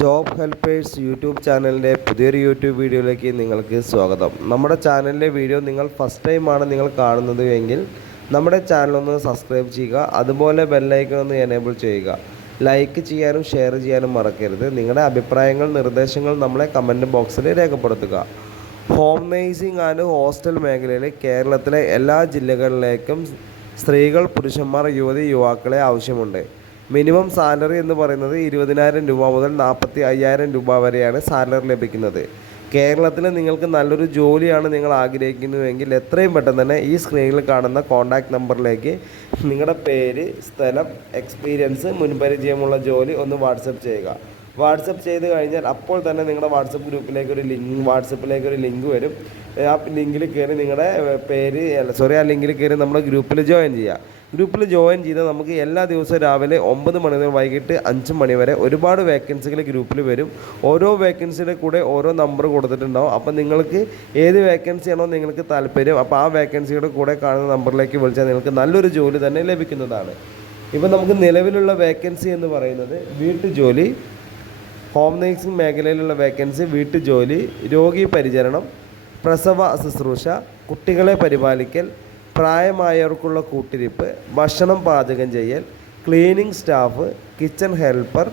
Job helpers YouTube ചാനലിൻ്റെ പുതിയൊരു YouTube വീഡിയോയിലേക്ക് നിങ്ങൾക്ക് സ്വാഗതം. നമ്മുടെ ചാനലിലെ വീഡിയോ നിങ്ങൾ ഫസ്റ്റ് ടൈമാണ് നിങ്ങൾ കാണുന്നത് എങ്കിൽ നമ്മുടെ ചാനലൊന്ന് സബ്സ്ക്രൈബ് ചെയ്യുക. അതുപോലെ ബെല്ലൈക്കൺ ഒന്ന് എനേബിൾ ചെയ്യുക. ലൈക്ക് ചെയ്യാനും ഷെയർ ചെയ്യാനും മറക്കരുത്. നിങ്ങളുടെ അഭിപ്രായങ്ങൾ നിർദ്ദേശങ്ങൾ നമ്മളെ കമൻറ്റ് ബോക്സിൽ രേഖപ്പെടുത്തുക. ഹോം നേഴ്സിംഗ് ആൻഡ് ഹോസ്റ്റൽ മേഖലയിൽ കേരളത്തിലെ എല്ലാ ജില്ലകളിലേക്കും സ്ത്രീകൾ, പുരുഷന്മാർ, യുവതി യുവാക്കളെ ആവശ്യമുണ്ട്. മിനിമം സാലറി എന്ന് പറയുന്നത് 20,000 രൂപ മുതൽ 45,000 രൂപ വരെയാണ് സാലറി ലഭിക്കുന്നത്. കേരളത്തിൽ നിങ്ങൾക്ക് നല്ലൊരു ജോലിയാണ് നിങ്ങൾ ആഗ്രഹിക്കുന്നുവെങ്കിൽ എത്രയും പെട്ടെന്ന് തന്നെ ഈ സ്ക്രീനിൽ കാണുന്ന കോൺടാക്റ്റ് നമ്പറിലേക്ക് നിങ്ങളുടെ പേര്, സ്ഥലം, എക്സ്പീരിയൻസ്, മുൻപരിചയമുള്ള ജോലി ഒന്ന് വാട്സപ്പ് ചെയ്യുക. വാട്സപ്പ് ചെയ്ത് കഴിഞ്ഞാൽ അപ്പോൾ തന്നെ നിങ്ങളുടെ വാട്സപ്പിലേക്ക് ഒരു ലിങ്ക് വരും. ആ ലിങ്കിൽ കയറി നിങ്ങളുടെ ആ ലിങ്കിൽ കയറി നമ്മുടെ ഗ്രൂപ്പിൽ ജോയിൻ ചെയ്യുക. ഗ്രൂപ്പിൽ ജോയിൻ ചെയ്താൽ നമുക്ക് എല്ലാ ദിവസവും രാവിലെ 9 മണി മുതൽ വൈകിട്ട് 5 മണി വരെ ഒരുപാട് വേക്കൻസികൾ ഗ്രൂപ്പിൽ വരും. ഓരോ വേക്കൻസിയുടെ കൂടെ ഓരോ നമ്പർ കൊടുത്തിട്ടുണ്ടാവും. അപ്പോൾ നിങ്ങൾക്ക് ഏത് വേക്കൻസിയാണോ നിങ്ങൾക്ക് താല്പര്യം, അപ്പോൾ ആ വേക്കൻസിയുടെ കൂടെ കാണുന്ന നമ്പറിലേക്ക് വിളിച്ചാൽ നിങ്ങൾക്ക് നല്ലൊരു ജോലി തന്നെ ലഭിക്കുന്നതാണ്. ഇപ്പോൾ നമുക്ക് നിലവിലുള്ള വേക്കൻസി എന്ന് പറയുന്നത് വീട്ടുജോലി, ഹോം നേഴ്സിംഗ് മേഖലയിലുള്ള വേക്കൻസി, വീട്ടുജോലി, രോഗി പരിചരണം, പ്രസവ ശുശ്രൂഷ, കുട്ടികളെ പരിപാലിക്കൽ, പ്രായമായവർക്കുള്ള കൂട്ടിരിപ്പ്, ഭക്ഷണം പാചകം ചെയ്യൽ, cleaning staff, kitchen helper,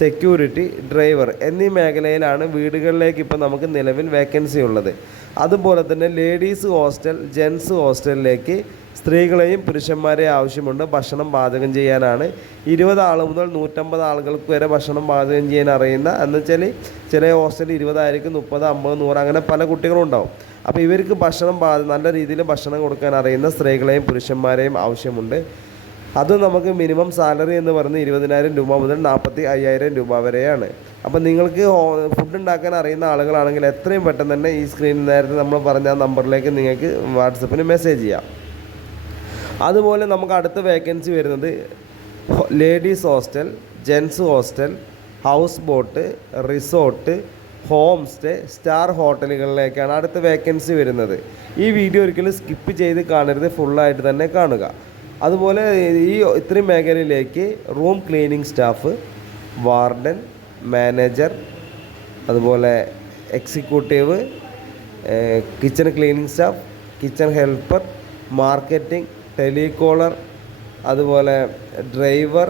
security, driver എന്നീ മേഖലയിലാണ് വീടുകളിലേക്ക് ഇപ്പോൾ നമുക്ക് നിലവിൽ വേക്കൻസി ഉള്ളത്. അതുപോലെ തന്നെ ലേഡീസ് ഹോസ്റ്റൽ, ജെൻസ് ഹോസ്റ്റലിലേക്ക് സ്ത്രീകളെയും പുരുഷന്മാരെയും ആവശ്യമുണ്ട്. ഭക്ഷണം പാചകം ചെയ്യാനാണ്. 20 ആൾ മുതൽ 150 ആളുകൾക്ക് വരെ ഭക്ഷണം പാചകം ചെയ്യാൻ അറിയുന്ന, എന്ന് വെച്ചാൽ ചില ഹോസ്റ്റലിൽ 20 ആയിരിക്കും, 30, 50, 100 അങ്ങനെ പല കുട്ടികളും ഉണ്ടാവും. അപ്പോൾ ഇവർക്ക് നല്ല രീതിയിൽ ഭക്ഷണം കൊടുക്കാൻ അറിയുന്ന സ്ത്രീകളെയും പുരുഷന്മാരെയും ആവശ്യമുണ്ട്. അത് നമുക്ക് മിനിമം സാലറി എന്ന് പറയുന്നത് 20,000 രൂപ മുതൽ 45,000 രൂപ വരെയാണ്. അപ്പോൾ നിങ്ങൾക്ക് ഫുഡ് ഉണ്ടാക്കാൻ അറിയുന്ന ആളുകളാണെങ്കിൽ എത്രയും പെട്ടെന്ന് തന്നെ ഈ സ്ക്രീനിൽ നേരത്തെ നമ്മൾ പറഞ്ഞ നമ്പറിലേക്ക് നിങ്ങൾക്ക് വാട്സപ്പിന് മെസ്സേജ് ചെയ്യാം. അതുപോലെ നമുക്ക് അടുത്ത വേക്കൻസി വരുന്നത് ladies hostel, gents hostel, house boat, resort, home stay, star ഹോട്ടലുകളിലേക്കാണ് അടുത്ത വേക്കൻസി വരുന്നത്. ഈ വീഡിയോ ഒരിക്കലും സ്കിപ്പ് ചെയ്ത് കാണരുത്, ഫുള്ളായിട്ട് തന്നെ കാണുക. അതുപോലെ ഇത്രയും മേഖലയിലേക്ക് room cleaning staff, warden, manager, അതുപോലെ executive, kitchen cleaning staff, kitchen helper, marketing, telecaller, അതുപോലെ ഡ്രൈവർ,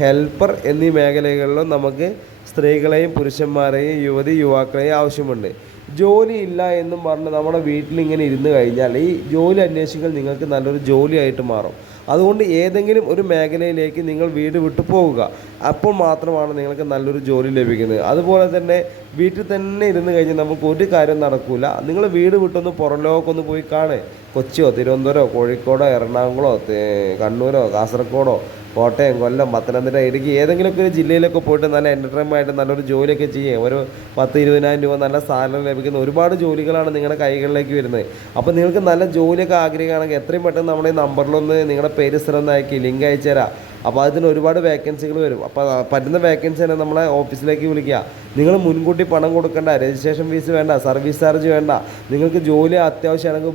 ഹെൽപ്പർ എന്നീ മേഖലകളിലും നമുക്ക് സ്ത്രീകളെയും പുരുഷന്മാരെയും യുവതി യുവാക്കളെയും ആവശ്യമുണ്ട്. ജോലി ഇല്ല എന്നും പറഞ്ഞ് നമ്മുടെ വീട്ടിലിങ്ങനെ ഇരുന്ന് കഴിഞ്ഞാൽ ഈ ജോലി അന്വേഷിക്കൽ നിങ്ങൾക്ക് നല്ലൊരു ജോലിയായിട്ട് മാറും. അതുകൊണ്ട് ഏതെങ്കിലും ഒരു മേഖലയിലേക്ക് നിങ്ങൾ വീട് വിട്ടു പോവുക. അപ്പോൾ മാത്രമാണ് നിങ്ങൾക്ക് നല്ലൊരു ജോലി ലഭിക്കുന്നത്. അതുപോലെ തന്നെ വീട്ടിൽ തന്നെ ഇരുന്ന് കഴിഞ്ഞാൽ നമുക്ക് ഒരു കാര്യം നടക്കില്ല. നിങ്ങൾ വീട് വിട്ടൊന്ന് പുറം ലോകമൊന്ന് പോയി കാണുക. കൊച്ചിയോ, തിരുവനന്തപുരമോ, കോഴിക്കോടോ, എറണാകുളമോ, കണ്ണൂരോ, കാസർഗോഡോ, കോട്ടയം, കൊല്ലം, പത്തനംതിട്ട, ഇടുക്കി ഏതെങ്കിലുമൊക്കെ ഒരു ജില്ലയിലൊക്കെ പോയിട്ട് നല്ല എൻ്റർടൈൻമെൻ്റ് ആയിട്ട് നല്ലൊരു ജോലിയൊക്കെ ചെയ്യുക. ഒരു 10-20,000 രൂപ നല്ല സാലറി ലഭിക്കുന്ന ഒരുപാട് ജോലികളാണ് നിങ്ങളുടെ കൈകളിലേക്ക് വരുന്നത്. അപ്പോൾ നിങ്ങൾക്ക് നല്ല ജോലിയൊക്കെ ആഗ്രഹിക്കുകയാണെങ്കിൽ എത്രയും പെട്ടെന്ന് നമ്മുടെ ഈ നമ്പറിലൊന്ന് നിങ്ങളുടെ പേര് സ്ഥലം ഒന്ന് അയക്കി ലിങ്ക് അയച്ചു തരാം. അപ്പോൾ അതിന് ഒരുപാട് വേക്കൻസികൾ വരും. അപ്പോൾ പറ്റുന്ന വേക്കൻസി തന്നെ നമ്മളെ ഓഫീസിലേക്ക് വിളിക്കുക. നിങ്ങൾ മുൻകൂട്ടി പണം കൊടുക്കേണ്ട, രജിസ്ട്രേഷൻ ഫീസ് വേണ്ട, സർവീസ് ചാർജ് വേണ്ട. നിങ്ങൾക്ക് ജോലി അത്യാവശ്യമാണെങ്കിൽ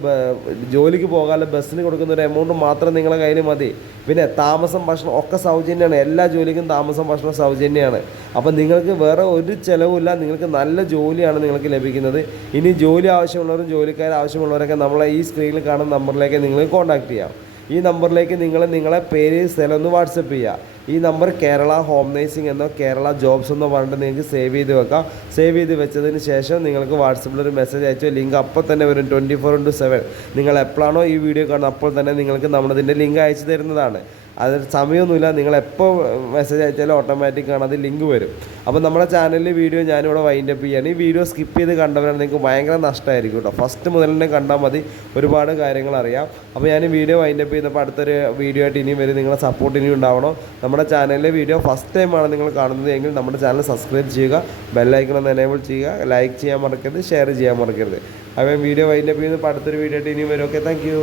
ജോലിക്ക് പോകാതെ ബസ്സിന് കൊടുക്കുന്ന ഒരു എമൗണ്ട് മാത്രം നിങ്ങളുടെ കയ്യിൽ മതി. പിന്നെ താമസം, ഭക്ഷണം ഒക്കെ സൗജന്യമാണ്. എല്ലാ ജോലിക്കും താമസം, ഭക്ഷണം സൗജന്യമാണ്. അപ്പോൾ നിങ്ങൾക്ക് വേറെ ഒരു ചിലവുമില്ല. നിങ്ങൾക്ക് നല്ല ജോലിയാണ് നിങ്ങൾക്ക് ലഭിക്കുന്നത്. ഇനി ജോലി ആവശ്യമുള്ളവരും ജോലിക്കാർ ആവശ്യമുള്ളവരൊക്കെ നമ്മളെ ഈ സ്ക്രീനിൽ കാണുന്ന നമ്പറിലേക്ക് നിങ്ങൾ കോൺടാക്ട് ചെയ്യാം. ഈ നമ്പറിലേക്ക് നിങ്ങളെ പേര്, സ്ഥലം ഒന്ന് വാട്സപ്പ് ചെയ്യുക. ഈ നമ്പർ കേരള ഹോം നേഴ്സിംഗ് എന്നോ കേരള ജോബ്സ് എന്നോ പറഞ്ഞിട്ട് നിങ്ങൾക്ക് സേവ് ചെയ്ത് വെക്കാം. സേവ് ചെയ്ത് വെച്ചതിന് ശേഷം നിങ്ങൾക്ക് വാട്സപ്പിലൊരു മെസ്സേജ് അയച്ചോ, ലിങ്ക് അപ്പോൾ തന്നെ വരും. 24/7 നിങ്ങൾ എപ്പോഴാണോ ഈ വീഡിയോ കാണുന്നത് അപ്പോൾ തന്നെ നിങ്ങൾക്ക് നമ്മളതിൻ്റെ ലിങ്ക് അയച്ചു തരുന്നതാണ്. അത് സമയമൊന്നുമില്ല. നിങ്ങളെപ്പോൾ മെസ്സേജ് അയച്ചാലും ഓട്ടോമാറ്റിക്കാണ് അത് ലിങ്ക് വരും. അപ്പോൾ നമ്മുടെ ചാനലിൽ വീഡിയോ ഞാനിവിടെ വൈൻഡപ്പ് ചെയ്യുകയാണ്. ഈ വീഡിയോ സ്കിപ്പ് ചെയ്ത് കണ്ടവരാണ് നിങ്ങൾക്ക് ഭയങ്കര നഷ്ടമായിരിക്കും കേട്ടോ. ഫസ്റ്റ് മുതൽ തന്നെ കണ്ടാൽ മതി, ഒരുപാട് കാര്യങ്ങൾ അറിയാം. അപ്പോൾ ഞാൻ ഈ വീഡിയോ വൈൻഡപ്പ് ചെയ്തപ്പോൾ അടുത്തൊരു വീഡിയോ ആയിട്ട് ഇനിയും വരും. നിങ്ങളെ സപ്പോർട്ട് ഇനിയും ഉണ്ടാവണം. നമ്മുടെ ചാനലിലെ വീഡിയോ ഫസ്റ്റ് ടൈമാണ് നിങ്ങൾ കാണുന്നത് എങ്കിൽ നമ്മുടെ ചാനൽ സബ്സ്ക്രൈബ് ചെയ്യുക, ബെല്ലൈക്കൺ ഒന്ന് എനേബിൾ ചെയ്യുക, ലൈക്ക് ചെയ്യാൻ മറക്കരുത്, ഷെയർ ചെയ്യാൻ മറക്കരുത്. അപ്പോൾ വീഡിയോ വൈൻഡപ്പ് ചെയ്യുന്നപ്പോൾ അടുത്തൊരു വീഡിയോ ആയിട്ട് ഇനിയും വരും. Okay, thank you.